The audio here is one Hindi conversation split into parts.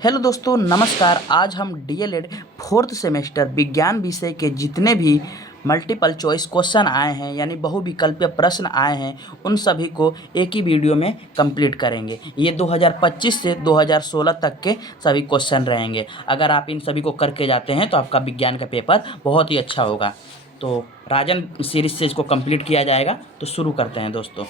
हेलो दोस्तों, नमस्कार। आज हम डीएलएड फोर्थ सेमेस्टर विज्ञान विषय के जितने भी मल्टीपल चॉइस क्वेश्चन आए हैं यानी बहुविकल्पीय प्रश्न आए हैं उन सभी को एक ही वीडियो में कंप्लीट करेंगे। ये 2025 से 2016 तक के सभी क्वेश्चन रहेंगे। अगर आप इन सभी को करके जाते हैं तो आपका विज्ञान का पेपर बहुत ही अच्छा होगा। तो राजन सीरीज से इसको कंप्लीट किया जाएगा। तो शुरू करते हैं दोस्तों।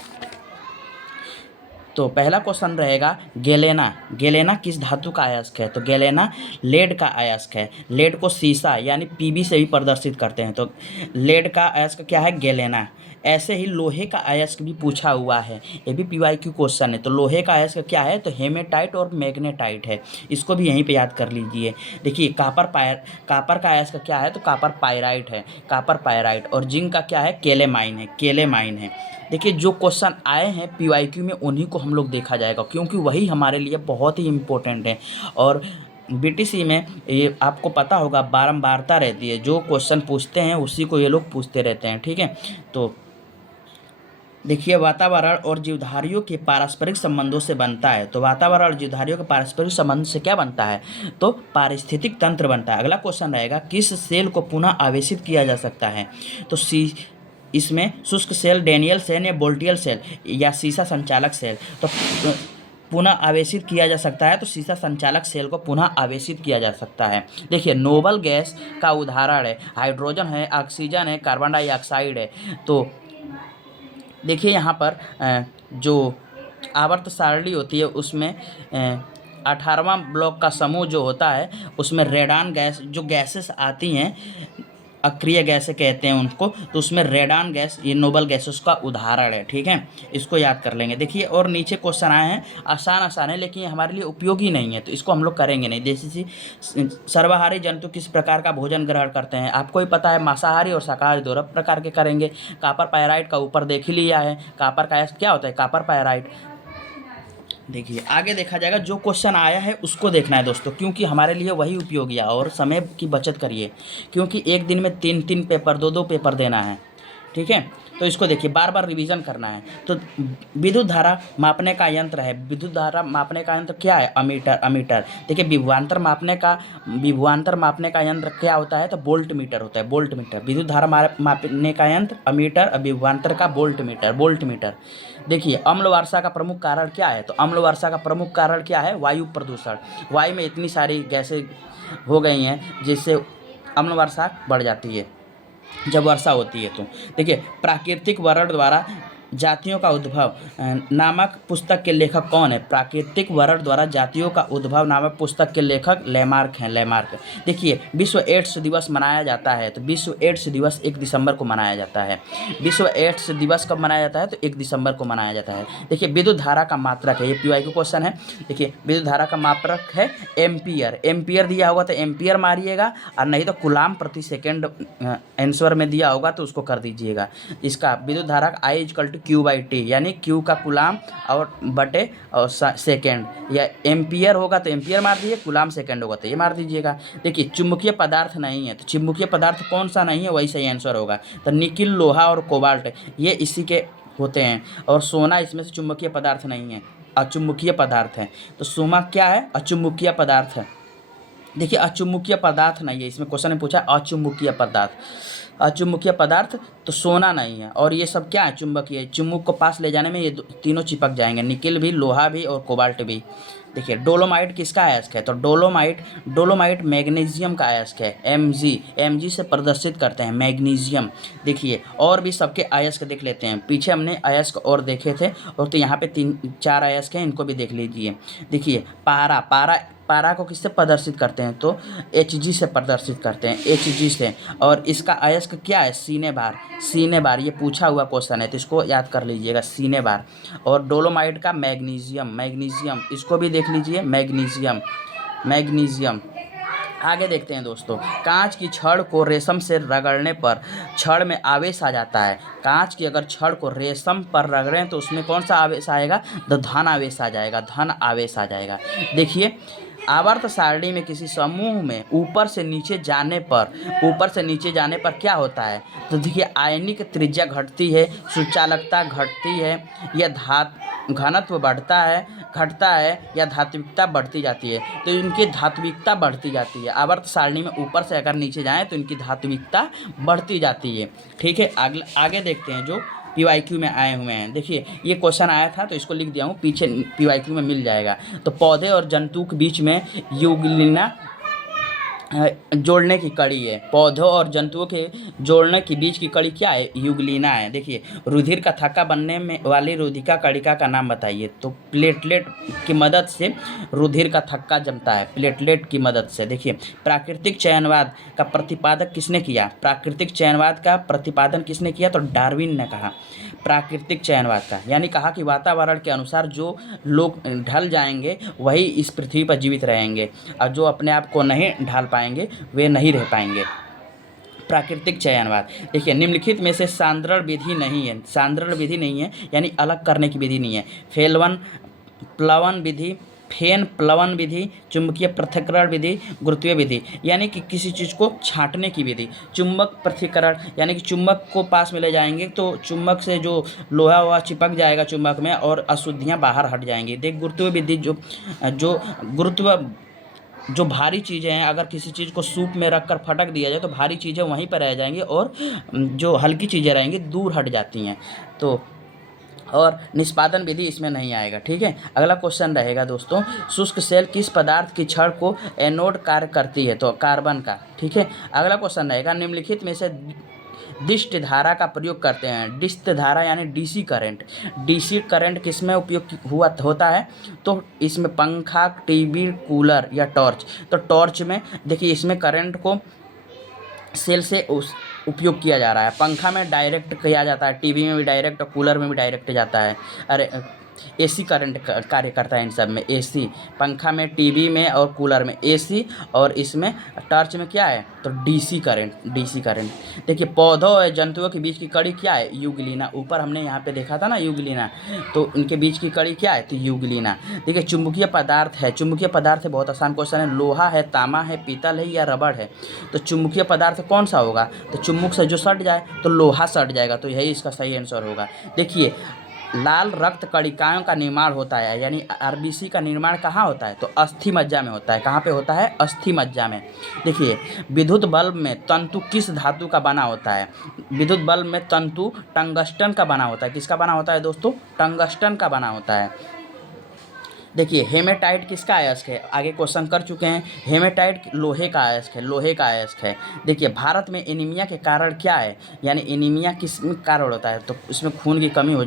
तो पहला क्वेश्चन रहेगा गैलेना। गैलेना किस धातु का अयस्क है? तो गैलेना लेड का अयस्क है। लेड को सीसा यानी पीबी से भी प्रदर्शित करते हैं। तो लेड का अयस्क क्या है? गैलेना। ऐसे ही लोहे का अयस्क भी पूछा हुआ है, ये भी पीवाईक्यू क्वेश्चन है। तो लोहे का अयस्क क्या है? तो हेमेटाइट और मैग्नेटाइट है। इसको भी यहीं पे याद कर लीजिए। देखिए कापर का अयस्क क्या है? तो कापर पायराइट है, कापर पायराइट। और जिंक का क्या है? केलेमाइन है, केलेमाइन है। देखिए जो क्वेश्चन आए हैं पीवाईक्यू में उन्हीं को हम लोग देखा जाएगा, क्योंकि वही हमारे लिए बहुत ही इम्पोर्टेंट है। और बीटीसी में ये आपको पता होगा बारंबारता रहती है, जो क्वेश्चन पूछते हैं उसी को ये लोग पूछते रहते हैं। ठीक है, तो देखिए वातावरण और जीवधारियों के पारस्परिक संबंधों से बनता है। तो वातावरण और जीवधारियों के पारस्परिक संबंध से क्या बनता है? तो पारिस्थितिक तंत्र बनता है। अगला क्वेश्चन रहेगा किस सेल को पुनः आवेशित किया जा सकता है? तो इसमें शुष्क सेल, डेनियल सेल या बोल्टियल सेल या सीसा संचालक सेल। तो पुनः आवेशित किया जा सकता है तो सीसा संचालक सेल को पुनः आवेशित किया जा सकता है। देखिए नोबल गैस का उदाहरण है हाइड्रोजन है, ऑक्सीजन है, कार्बन डाइऑक्साइड है। तो देखिए यहाँ पर जो आवर्त सारणी होती है उसमें 18वां ब्लॉक का समूह जो होता है उसमें रेडान गैस, जो गैसेस आती हैं अक्रिय गैसें कहते हैं उनको, तो उसमें रेडान गैस ये नोबल गैसेस का उदाहरण है। ठीक है, इसको याद कर लेंगे। देखिए और नीचे क्वेश्चन आए हैं आसान आसान है लेकिन ये हमारे लिए उपयोगी नहीं है, तो इसको हम लोग करेंगे नहीं। जैसे सर्वाहारी जंतु किस प्रकार का भोजन ग्रहण करते हैं? आपको ही पता है, मांसाहारी और शाकाहारी दोनों प्रकार के करेंगे। कापर पायराइट का ऊपर देख ही लिया है, कापर का क्या होता है? Copper pyrite. देखिए आगे देखा जाएगा, जो क्वेश्चन आया है उसको देखना है दोस्तों, क्योंकि हमारे लिए वही उपयोगी है। और समय की बचत करिए, क्योंकि एक दिन में 3 पेपर 2 पेपर देना है। ठीक है, तो इसको देखिए बार बार रिवीजन करना है। तो विद्युत धारा मापने का यंत्र है। विद्युत धारा मापने का यंत्र क्या है? अमीटर। अमीटर। देखिए विभवांतर मापने का यंत्र क्या होता है? तो वोल्ट मीटर होता है, वोल्ट मीटर। विद्युत धारा मापने का यंत्र अमीटर, विभवांतर का वोल्ट मीटर, वोल्ट मीटर। देखिए अम्ल वर्षा का प्रमुख कारण क्या है? तो अम्ल वर्षा का प्रमुख कारण क्या है? वायु प्रदूषण। वायु में इतनी सारी गैसें हो गई हैं जिससे अम्ल वर्षा बढ़ जाती है जब वर्षा होती है। तो देखिए प्राकृतिक वरण द्वारा जातियों का उद्भव नामक पुस्तक के लेखक कौन है? प्राकृतिक वरण द्वारा जातियों का उद्भव नामक पुस्तक के लेखक लैमार्क हैं, लैमार्क। देखिए विश्व एड्स दिवस मनाया जाता है, तो विश्व एड्स दिवस 1 दिसंबर को मनाया जाता है। विश्व एड्स दिवस कब मनाया जाता है? तो 1 दिसंबर को मनाया जाता है। देखिए विद्युत धारा का मात्रक है, ये पीवाईक्यू क्वेश्चन है। देखिए विद्युत धारा का मात्रक है एम्पियर। एम्पियर दिया होगा तो एम्पियर मारिएगा, और नहीं तो कूलाम प्रति सेकेंड आंसर में दिया होगा तो उसको कर दीजिएगा। इसका विद्युत धारा I = Q/T, यानी Q का कूलाम और बटे और सेकेंड, या एम्पियर होगा तो एम्पियर मार दीजिए, कूलाम सेकेंड होगा तो ये मार दीजिएगा। देखिए चुंबकीय पदार्थ नहीं है, तो चुंबकीय पदार्थ कौन सा नहीं है वही सही आंसर होगा। तो निकिल, लोहा और कोबाल्ट ये इसी के होते हैं, और सोना इसमें से चुंबकीय पदार्थ नहीं है, अचुंबकीय पदार्थ है। तो सोना क्या है? अचुंबकीय पदार्थ है। देखिए अचुंबकीय पदार्थ नहीं है, इसमें क्वेश्चन ने पूछा अचुंबकीय पदार्थ, अचुंबकीय पदार्थ तो सोना नहीं है। और ये सब क्या है? चुंबकीय। चुंबक को पास ले जाने में ये तीनों चिपक जाएंगे, निकिल भी, लोहा भी और कोबाल्ट भी। देखिए डोलोमाइट किसका अयस्क है? तो डोलोमाइट मैग्नीशियम का अयस्क है, Mg से प्रदर्शित करते हैं मैग्नीशियम। देखिए और भी सबके अयस्क देख लेते हैं। पीछे हमने अयस्क और देखे थे, और तो यहाँ पे 3-4 अयस्क हैं, इनको भी देख लीजिए। देखिए पारा को किससे प्रदर्शित करते हैं? तो Hg से प्रदर्शित करते हैं, Hg से। और इसका अयस्क क्या है? सीने बार। ये पूछा हुआ क्वेश्चन है तो इसको याद कर लीजिएगा, सीने बार। और डोलोमाइट का मैग्नीशियम, इसको भी देख लीजिए, मैग्नीशियम। आगे देखते हैं दोस्तों, कांच की छड़ को रेशम से रगड़ने पर छड़ में आवेश आ जाता है। कांच की अगर छड़ को रेशम पर रगड़ें तो उसमें कौन सा आवेश आएगा? तो धन आवेश आ जाएगा, धन आवेश आ जाएगा। देखिए आवर्त सारणी में किसी समूह में ऊपर से नीचे जाने पर क्या होता है? तो देखिए आयनिक त्रिज्या घटती है, सुचालकता घटती है, यह घनत्व बढ़ता है, घटता है या धात्विकता बढ़ती जाती है? तो इनकी धात्विकता बढ़ती जाती है। आवर्त सारणी में ऊपर से अगर नीचे जाएँ तो इनकी धात्विकता बढ़ती जाती है। ठीक है, आगे देखते हैं जो PYQ में आए हुए हैं। देखिए ये क्वेश्चन आया था तो इसको लिख दिया हूँ, पीछे PYQ में मिल जाएगा। तो पौधे और जंतु के बीच में यूग्लिना जोड़ने की कड़ी है। पौधों और जंतुओं के जोड़ने के बीच की कड़ी क्या है? यूग्लिना है। देखिए रुधिर का थक्का बनने में वाली रुधिका कणिका का नाम बताइए। तो प्लेटलेट की मदद से रुधिर का थक्का जमता है, प्लेटलेट की मदद से। देखिए प्राकृतिक चयनवाद का प्रतिपादक किसने किया? प्राकृतिक चयनवाद का प्रतिपादन किसने किया? तो डार्विन ने कहा प्राकृतिक चयनवाद का, यानी कहा कि वातावरण के अनुसार जो लोग ढल जाएंगे वही इस पृथ्वी पर जीवित रहेंगे, और जो अपने आप को नहीं ढाल पाएंगे वे नहीं रह पाएंगे। प्राकृतिक चयनवाद। देखिए निम्नलिखित में से सांद्रण विधि नहीं है, सांद्रण विधि नहीं है यानी अलग करने की विधि नहीं है। प्लवन विधि, फेन प्लवन विधि, चुंबकीय पृथक्करण विधि, गुरुत्वीय विधि, यानी कि किसी चीज़ को छांटने की विधि। चुंबक पृथक्करण यानी कि चुंबक को पास में ले जाएंगे तो चुंबक से जो लोहा वह चिपक जाएगा चुंबक में और अशुद्धियाँ बाहर हट जाएंगी। देख गुरुत्वीय विधि जो भारी चीज़ें हैं, अगर किसी चीज़ को सूप में रखकर फटक दिया जाए तो भारी चीज़ें वहीं पर रह जाएंगी और जो हल्की चीज़ें रहेंगी दूर हट जाती हैं। तो और निष्पादन विधि इसमें नहीं आएगा। ठीक है, अगला क्वेश्चन रहेगा दोस्तों, शुष्क सेल किस पदार्थ की छड़ को एनोड कार्य करती है? तो कार्बन का। ठीक है, अगला क्वेश्चन रहेगा, निम्नलिखित में से डिस्ट धारा का प्रयोग करते हैं। डिस्ट धारा यानी डीसी करंट। डीसी करंट किस में उपयोग होता है? तो इसमें पंखा, टीवी, कूलर या टॉर्च। तो टॉर्च में देखिए इसमें करंट को सेल से उपयोग किया जा रहा है। पंखा में डायरेक्ट किया जाता है, टीवी में भी डायरेक्ट और कूलर में भी डायरेक्ट जाता है। अरे एसी करंट कार्य करता है इन सब में। एसी पंखा में, टीवी में और कूलर में एसी, और इसमें टॉर्च में क्या है? तो डीसी करंट, डीसी करंट। देखिए पौधों और जंतुओं के बीच की कड़ी क्या है? यूग्लिना। ऊपर हमने यहाँ पे देखा था ना यूग्लिना, तो उनके बीच की कड़ी क्या है? तो यूग्लिना। देखिए चुंबकीय पदार्थ है, चुंबकीय पदार्थ है, बहुत आसान क्वेश्चन है। लोहा है, तांबा है, पीतल है या रबड़ है? तो चुंबकीय पदार्थ कौन सा होगा? तो चुम्बक से जो सट जाए तो लोहा सट जाएगा, तो यही इसका सही आंसर होगा। देखिए लाल रक्त कणिकाओं का निर्माण होता है, यानी आरबीसी का निर्माण कहाँ होता है? तो अस्थि मज्जा में होता है। कहाँ पे होता है? अस्थि मज्जा में। देखिए विद्युत बल्ब में तंतु किस धातु का बना होता है? विद्युत बल्ब में तंतु टंगस्टन का बना होता है। किसका बना होता है दोस्तों? टंगस्टन का बना होता है। देखिए हेमेटाइट किसका अयस्क है? आगे क्वेश्चन कर चुके हैं। हेमेटाइट लोहे का अयस्क है, लोहे का अयस्क है। देखिए भारत में एनीमिया के कारण क्या है? यानी एनीमिया किस कारण होता है? तो इसमें खून की कमी हो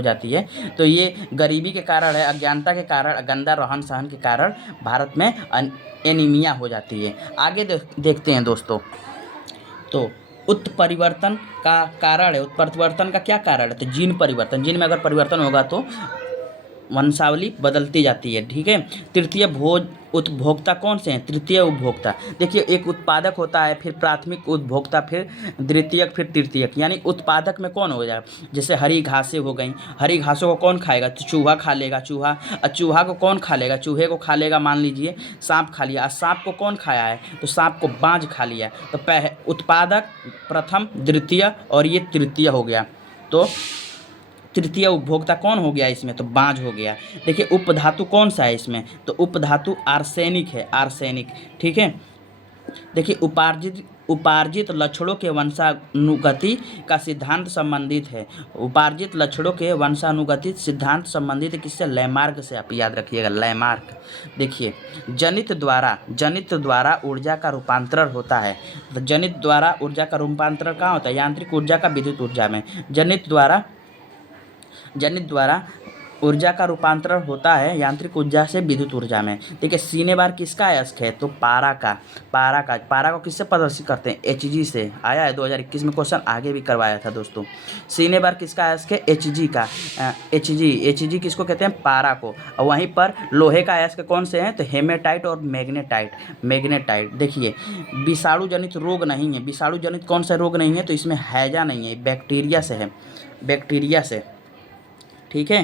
जाती है। तो ये गरीबी के कारण है, अज्ञानता के कारण, गंदा रहन सहन के कारण भारत में एनीमिया हो जाती है। आगे देखते हैं दोस्तों, तो उत्परिवर्तन का कारण है। उत्परिवर्तन का क्या कारण है? तो जीन परिवर्तन। जीन में अगर परिवर्तन होगा तो वंशावली बदलती जाती है। ठीक है, तृतीय उपभोक्ता कौन से हैं? तृतीय उपभोक्ता। देखिए एक उत्पादक होता है, फिर प्राथमिक उपभोक्ता, फिर द्वितीयक, फिर तृतीयक। यानी उत्पादक में कौन हो जाएगा? जैसे हरी घासें हो गई, हरी घासों को कौन खाएगा? तो चूहा खा लेगा। चूहा को कौन खा लेगा? चूहे को खा लेगा। मान लीजिए सांप खा लिया, सांप को कौन खाया है? तो सांप को बाज खा लिया। तो उत्पादक प्रथम, द्वितीय और ये तृतीय हो गया। तो तृतीय उपभोक्ता कौन हो गया इसमें? तो बांझ हो गया। देखिए उपधातु कौन सा है इसमें? तो उपधातु आर्सेनिक है, आर्सेनिक। ठीक है, देखिए उपार्जित लक्षणों के वंशानुगति का सिद्धांत संबंधित है। उपार्जित लक्षणों के वंशानुगति सिद्धांत संबंधित किससे? लैमार्क से। आप याद रखिएगा, लैमार्क। देखिए जनित द्वारा ऊर्जा का रूपांतरण होता है। तो जनित द्वारा ऊर्जा का रूपांतरण कहाँ होता है? यांत्रिक ऊर्जा का विद्युत ऊर्जा में। जनित द्वारा ऊर्जा का रूपांतरण होता है यांत्रिक ऊर्जा से विद्युत ऊर्जा में। देखिए सीने बार किसका अयस्क है? तो पारा को किससे प्रदर्शित करते हैं? Hg से। आया है 2021 में क्वेश्चन, आगे भी करवाया था दोस्तों। सीने बार किसका अयस्क है? Hg का। Hg किसको कहते हैं? पारा को। और वहीं पर लोहे का अयस्क कौन से हैं? तो हेमेटाइट और मैग्नेटाइट। देखिए विषाणु जनित रोग नहीं है। विषाणु जनित कौन सा रोग नहीं है? तो इसमें हैजा नहीं है, बैक्टीरिया से है, बैक्टीरिया से। ठीक है,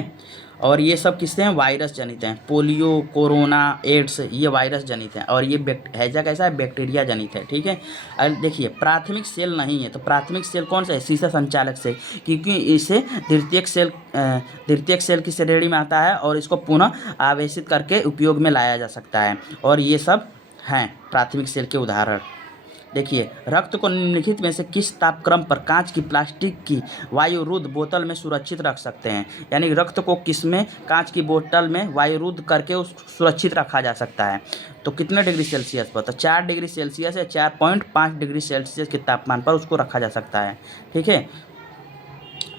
और ये सब किससे हैं? वायरस जनित हैं। पोलियो, कोरोना, एड्स ये वायरस जनित हैं और ये हैजा कैसा है? बैक्टीरिया जनित है। ठीक है। अब देखिए प्राथमिक सेल नहीं है, तो प्राथमिक सेल कौन सा है? शीशा संचालक से, क्योंकि इसे द्वितीयक सेल की श्रेणी में आता है और इसको पुनः आवेशित करके उपयोग में लाया जा सकता है। और ये सब हैं प्राथमिक सेल के उदाहरण। देखिए रक्त को निम्नलिखित में से किस तापक्रम पर कांच की प्लास्टिक की वायुरुद्ध बोतल में सुरक्षित रख सकते हैं? यानी रक्त को किस में? कांच की बोतल में वायुरुद्ध करके उस सुरक्षित रखा जा सकता है। तो कितने डिग्री सेल्सियस पर? तो 4 डिग्री सेल्सियस या 4.5 डिग्री सेल्सियस के तापमान पर उसको रखा जा सकता है। ठीक है।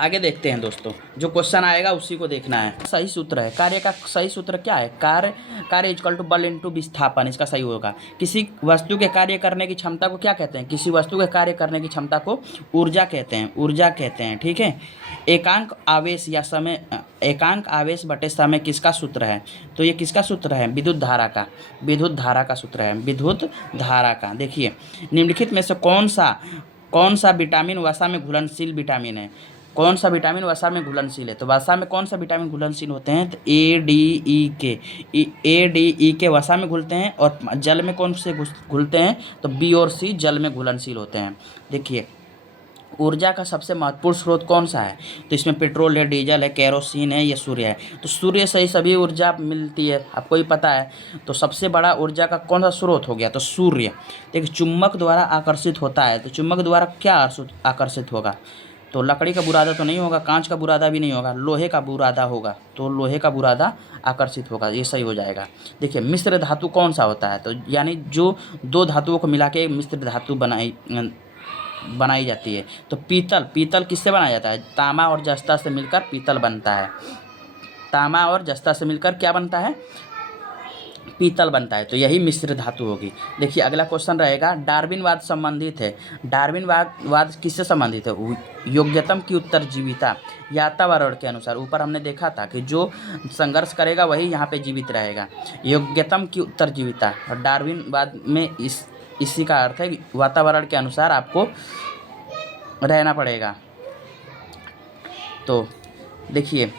आगे देखते हैं दोस्तों, जो क्वेश्चन आएगा उसी को देखना है। सही सूत्र है, कार्य का सही सूत्र क्या है? कार्य इक्वल टू बल इंटू विस्थापन, इसका सही होगा। किसी वस्तु के कार्य करने की क्षमता को क्या कहते हैं? किसी वस्तु के कार्य करने की क्षमता को ऊर्जा कहते हैं, ऊर्जा कहते हैं। ठीक है। एकांक आवेश या समय, एकांक आवेश बटे समय किसका सूत्र है? तो ये किसका सूत्र है? विद्युत धारा का, विद्युत धारा का सूत्र है, विद्युत धारा का। देखिए निम्नलिखित में से कौन सा विटामिन वसा में घुलनशील विटामिन है? कौन सा विटामिन वसा में घुलनशील है? तो वसा में कौन सा विटामिन घुलनशील होते हैं? तो ए डी ई के वसा में घुलते हैं। और जल में कौन से घुलते हैं? तो बी और सी जल में घुलनशील होते हैं। देखिए ऊर्जा का सबसे महत्वपूर्ण स्रोत कौन सा है? तो इसमें पेट्रोल है, डीजल है, केरोसिन है, या सूर्य है। तो सूर्य से ही सभी ऊर्जा मिलती है, आपको ही पता है। तो सबसे बड़ा ऊर्जा का कौन सा स्रोत हो गया? तो सूर्य। देखिए चुंबक द्वारा आकर्षित होता है, तो चुंबक द्वारा क्या आकर्षित होगा? तो लकड़ी का बुरादा तो नहीं होगा, कांच का बुरादा भी नहीं होगा, लोहे का बुरादा होगा। तो लोहे का बुरादा आकर्षित होगा, ये सही हो जाएगा। देखिए मिश्र धातु कौन सा होता है? तो यानी जो दो धातुओं को मिला के मिश्र धातु बनाई जाती है। तो पीतल किससे बनाया जाता है? तांबा और जस्ता से मिलकर पीतल बनता है। तांबा और जस्ता से मिलकर क्या बनता है? पीतल बनता है। तो यही मिश्र धातु होगी। देखिए अगला क्वेश्चन रहेगा, डार्विनवाद संबंधित है। डार्विनवाद किससे संबंधित है? योग्यतम की उत्तरजीविता वातावरण के अनुसार। ऊपर हमने देखा था कि जो संघर्ष करेगा वही यहाँ पे जीवित रहेगा। योग्यतम की उत्तरजीविता। और डार्विनवाद में इसी का अर्थ है वातावरण के अनुसार आपको रहना पड़ेगा। तो देखिए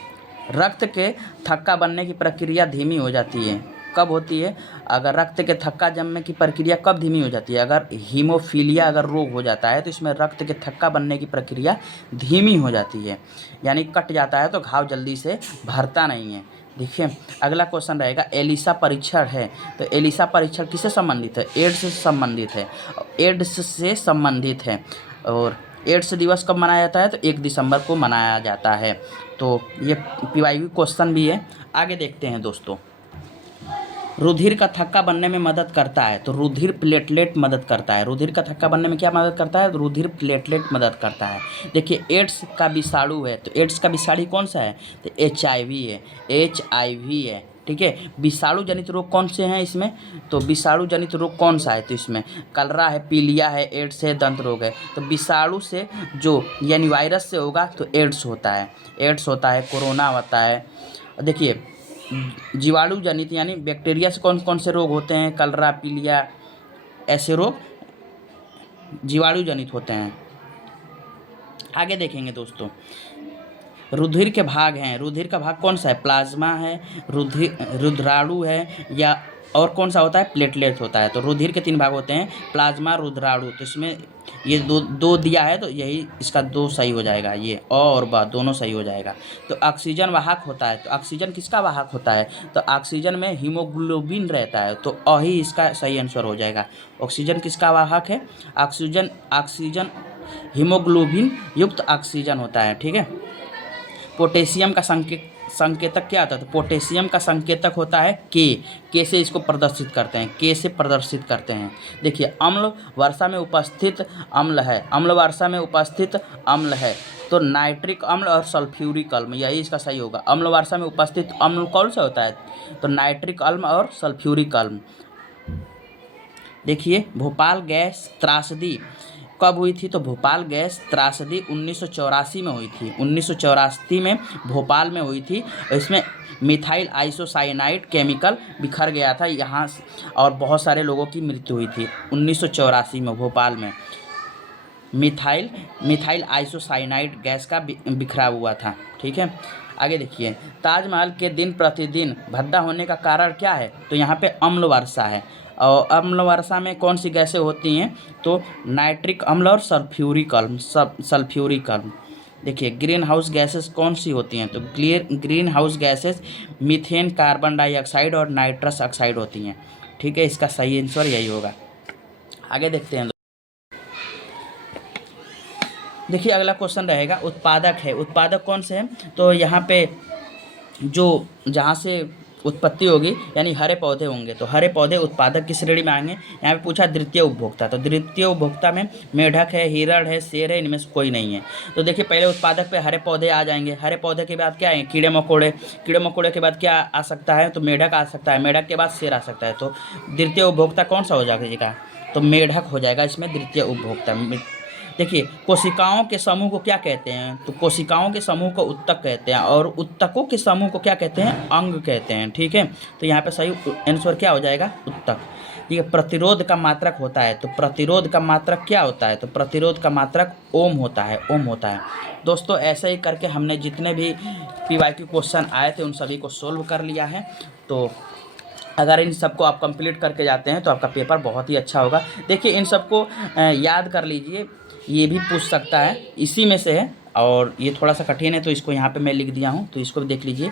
रक्त के थक्का बनने की प्रक्रिया धीमी हो जाती है। कब होती है? अगर रक्त के थक्का जमने की प्रक्रिया कब धीमी हो जाती है? अगर हीमोफीलिया अगर रोग हो जाता है तो इसमें रक्त के थक्का बनने की प्रक्रिया धीमी हो जाती है, यानी कट जाता है तो घाव जल्दी से भरता नहीं है। देखिए अगला क्वेश्चन रहेगा, एलिसा परीक्षण है। तो एलिसा परीक्षण किससे संबंधित है? एड्स से संबंधित है, एड्स से संबंधित है। और एड्स दिवस कब मनाया जाता है? तो 1 दिसंबर को मनाया जाता है। तो ये PYQ क्वेश्चन भी है। आगे देखते हैं दोस्तों, रुधिर का थक्का बनने में मदद करता है। तो रुधिर प्लेटलेट मदद करता है। रुधिर का थक्का बनने में क्या मदद करता है? रुधिर प्लेटलेट मदद करता है। देखिए एड्स का विषाणु है, तो एड्स का विषाणु कौन सा है? तो HIV है, HIV है। ठीक है। विषाणु जनित रोग कौन से हैं इसमें? तो विषाणु जनित रोग कौन सा है? तो इसमें कलरा है, पीलिया है, एड्स है, दंत रोग है। तो विषाणु से जो यानी वायरस से होगा तो एड्स होता है, एड्स होता है, कोरोना होता है। देखिए जीवाणु जनित यानी बैक्टीरिया से कौन कौन से रोग होते हैं? कलरा, पीलिया, ऐसे रोग जीवाणु जनित होते हैं। आगे देखेंगे दोस्तों, रुधिर के भाग हैं। रुधिर का भाग कौन सा है? प्लाज्मा है, रुधिराणु है, या और कौन सा होता है? प्लेटलेट होता है। तो रुधिर के 3 भाग होते हैं, प्लाज्मा, रुधिराणु। तो इसमें ये दो दिया है तो यही इसका 2 सही हो जाएगा। ये और बा दोनों सही हो जाएगा। तो ऑक्सीजन वाहक होता है। तो ऑक्सीजन किसका वाहक होता है? तो ऑक्सीजन में हीमोग्लोबिन रहता है, तो ही इसका सही आंसर हो जाएगा। ऑक्सीजन किसका वाहक है? ऑक्सीजन हीमोग्लोबिन युक्त ऑक्सीजन होता है। ठीक है। पोटेशियम का संकेतक क्या होता है? तो पोटेशियम का संकेतक होता है के से इसको प्रदर्शित करते हैं, के से प्रदर्शित करते हैं। देखिए अम्ल वर्षा में उपस्थित अम्ल है, अम्ल वर्षा में उपस्थित अम्ल है। तो नाइट्रिक अम्ल और सल्फ्यूरिक अम्ल, यही इसका सही होगा। अम्ल वर्षा में उपस्थित अम्ल कौन सा होता है? तो नाइट्रिक अम्ल और सल्फ्यूरिक अम्ल। देखिए भोपाल गैस त्रासदी कब हुई थी? तो भोपाल गैस त्रासदी 1984 में हुई थी। 1984 में भोपाल में हुई थी। इसमें मिथाइल आइसोसाइनाइड केमिकल बिखर गया था यहाँ, और बहुत सारे लोगों की मृत्यु हुई थी 1984 में भोपाल में। मिथाइल आइसोसाइनाइड गैस का बिखरा हुआ था। ठीक है। आगे देखिए, ताजमहल के दिन प्रतिदिन भद्दा होने का कारण क्या है? तो यहाँ पे अम्ल वर्षा है। और अम्ल वर्षा में कौन सी गैसें होती हैं? तो नाइट्रिक अम्ल और सल्फ्यूरिक अम्ल। देखिए, ग्रीन हाउस गैसेस कौन सी होती हैं? तो green house gases methane, carbon dioxide और नाइट्रस ऑक्साइड होती हैं। ठीक है, इसका सही आंसर यही होगा। आगे देखते हैं। देखिए, अगला क्वेश्चन रहेगा, उत्पादक है। उत्पादक कौन से हैं? तो यहाँ पे जो जहाँ से उत्पत्ति होगी यानी हरे पौधे होंगे, तो हरे पौधे उत्पादक की श्रेणी में आएंगे। यहाँ पे पूछा द्वितीय उपभोक्ता, तो द्वितीय उपभोक्ता में मेढक है, हिरण है, शेर है, इनमें से कोई नहीं है। तो देखिए, पहले उत्पादक पे हरे पौधे आ जाएंगे। हरे पौधे के बाद क्या है? कीड़े मकोड़े। कीड़े मकोड़े के बाद क्या आ सकता है? तो मेढक आ सकता है। मेढक के बाद शेर आ सकता है। तो द्वितीय उपभोक्ता कौन सा हो जाएगा? तो मेढक हो जाएगा इसमें द्वितीय उपभोक्ता। देखिए, कोशिकाओं के समूह को क्या कहते हैं? तो कोशिकाओं के समूह को उत्तक कहते हैं, और उत्तकों के समूह को क्या कहते हैं? अंग कहते हैं। ठीक है, तो यहाँ पे सही आंसर क्या हो जाएगा? उत्तक। ठीक है, प्रतिरोध का मात्रक होता है, तो प्रतिरोध का मात्रक क्या होता है? तो प्रतिरोध का मात्रक ओम होता है, ओम होता है। दोस्तों, ऐसे ही करके हमने जितने भी PYQ क्वेश्चन आए थे उन सभी को सोल्व कर लिया है। तो अगर इन सबको आप कंप्लीट करके जाते हैं तो आपका पेपर बहुत ही अच्छा होगा। देखिए, इन सबको याद कर लीजिए, ये भी पूछ सकता है, इसी में से है, और ये थोड़ा सा कठिन है तो इसको यहाँ पे मैं लिख दिया हूँ, तो इसको भी देख लीजिए।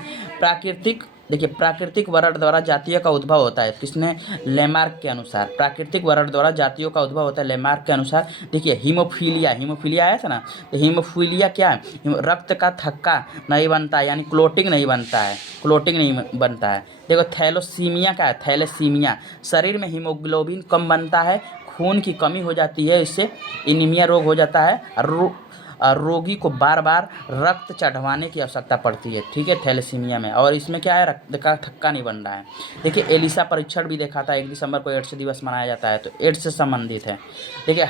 देखिए, प्राकृतिक वर्ण द्वारा जातियों का उद्भव होता है, किसने? लेमार्क के अनुसार। प्राकृतिक वर्ण द्वारा जातियों का उद्भव होता है लेमार्क के अनुसार। देखिए, हीमोफीलिया आया था ना, तो हीमोफीलिया क्या है? रक्त का थक्का नहीं बनता है, यानी क्लोटिंग नहीं बनता है, क्लोटिंग नहीं बनता है। देखो, थैलेसीमिया क्या है? थैलेसीमिया, शरीर में हीमोग्लोबिन कम बनता है, खून की कमी हो जाती है, इससे एनीमिया रोग हो जाता है, और रोगी को बार बार रक्त चढ़वाने की आवश्यकता पड़ती है। ठीक है, थैलेसीमिया में। और इसमें क्या है? रक्त का थक्का नहीं बन रहा है। देखिए, एलिसा परीक्षण भी देखा था, 1 दिसंबर को एड्स दिवस मनाया जाता है, तो एड्स से संबंधित है। देखिए,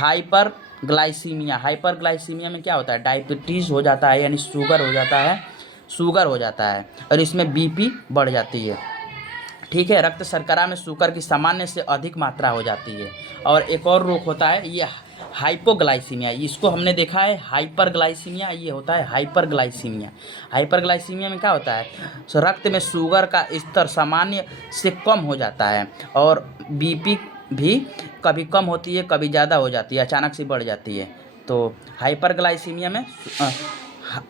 हाइपरग्लाइसीमिया में क्या होता है? डायबिटीज़ हो जाता है, यानी शुगर हो जाता है, और इसमें BP बढ़ जाती है। ठीक है, रक्त शर्करा में शुगर की सामान्य से अधिक मात्रा हो जाती है। और एक और रोग होता है, ये हाइपोग्लाइसीमिया, इसको हमने देखा है। हाइपरग्लाइसीमिया, ये होता है हाइपरग्लाइसीमिया। हाइपरग्लाइसीमिया में क्या होता है? रक्त में शुगर का स्तर सामान्य से कम हो जाता है, और BP भी कभी कम होती है, कभी ज़्यादा हो जाती है, अचानक से बढ़ जाती है। तो हाइपरग्लाइसीमिया में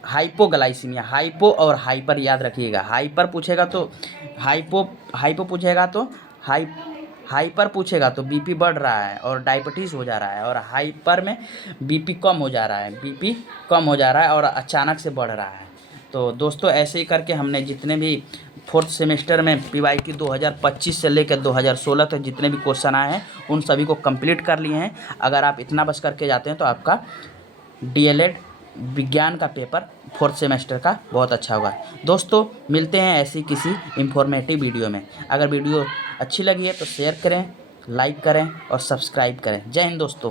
हाइपोग्लाइसीमिया, हाइपो और हाइपर याद रखिएगा। हाइपर पूछेगा तो हाइपो पूछेगा तो हाइपर पूछेगा तो BP बढ़ रहा है और डायबिटीज़ हो जा रहा है, और हाइपर में BP कम हो जा रहा है और अचानक से बढ़ रहा है। तो दोस्तों, ऐसे ही करके हमने जितने भी 4th सेमेस्टर में PYQ 2025 से लेकर 2016 तक जितने भी क्वेश्चन आए हैं उन सभी को कंप्लीट कर लिए हैं। अगर आप इतना बस करके जाते हैं तो आपका DLED विज्ञान का पेपर 4th सेमेस्टर का बहुत अच्छा होगा। दोस्तों, मिलते हैं ऐसी किसी इंफॉर्मेटिव वीडियो में। अगर वीडियो अच्छी लगी है तो शेयर करें, लाइक करें और सब्सक्राइब करें। जय हिंद दोस्तों।